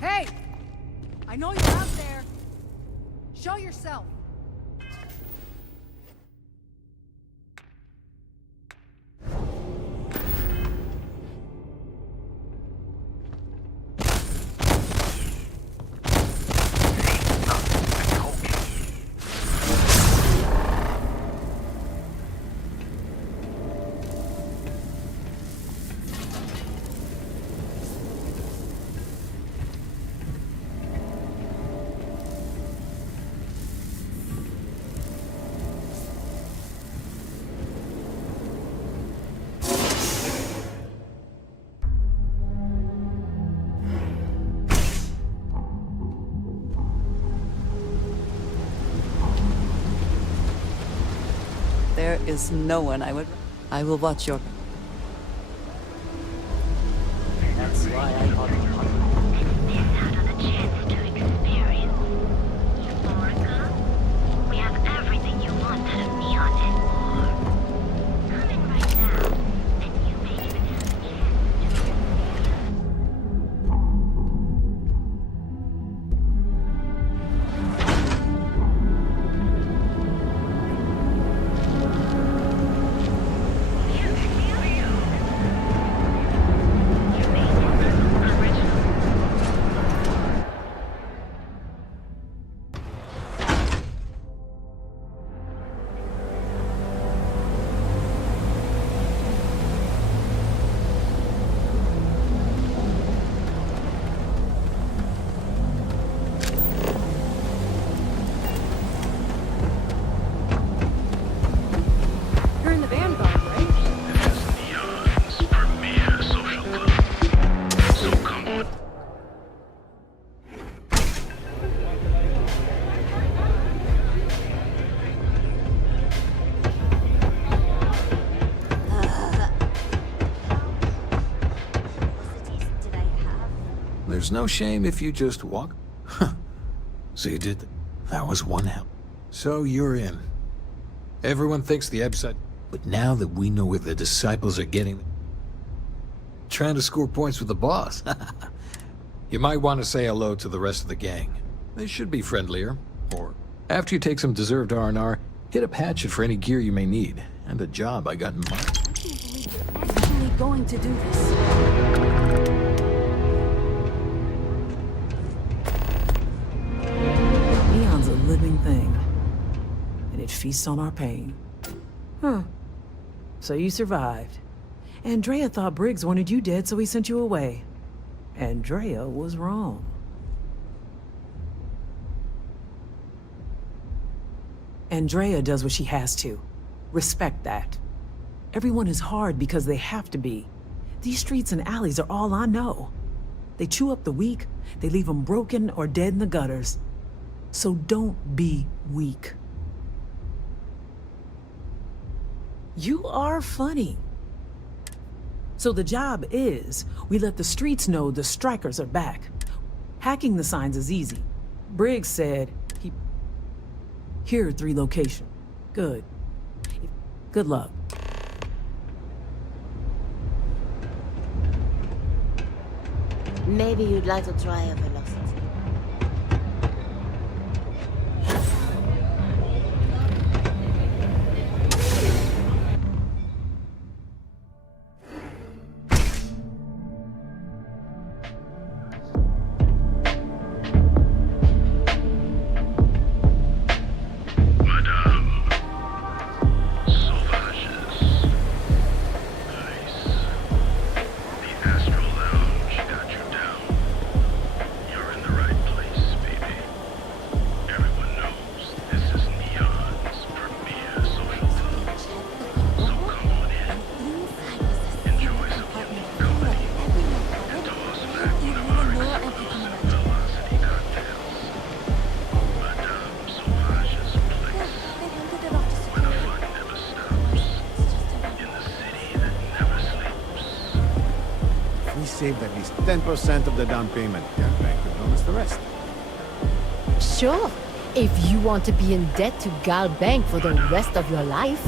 Hey! I know you're out there. Show yourself. There is no one I will watch your... That's why I thought We have everything you want out of Neon and more. Come in right now, and you may even have a chance to You're in the Vanguard, right? Neon's premier social club. So come on. There's no shame if you just walk. Huh. So you did that was one hell. So you're in. Everyone thinks the website, but now that we know where the disciples are getting, trying to score points with the boss. You might want to say hello to the rest of the gang. They should be friendlier. Or after you take some deserved R&R, hit up Hatchet for any gear you may need, and a job I got in mind. I can't believe you're actually going to do this. Neon's a living thing, and it feasts on our pain. Huh. So you survived. Andrea thought Briggs wanted you dead, so he sent you away. Andrea was wrong. Andrea does what she has to. Respect that. Everyone is hard because they have to be. These streets and alleys are all I know. They chew up the weak, they leave them broken or dead in the gutters. So don't be weak. You are funny. So the job is, we let the streets know the strikers are back. Hacking the signs is easy. Briggs said here are 3 locations. Good. Good luck. Maybe you'd like to try a velocity. Saved at least 10% of the down payment. Gal Bank would bonus the rest. Sure, if you want to be in debt to Gal Bank for the rest of your life.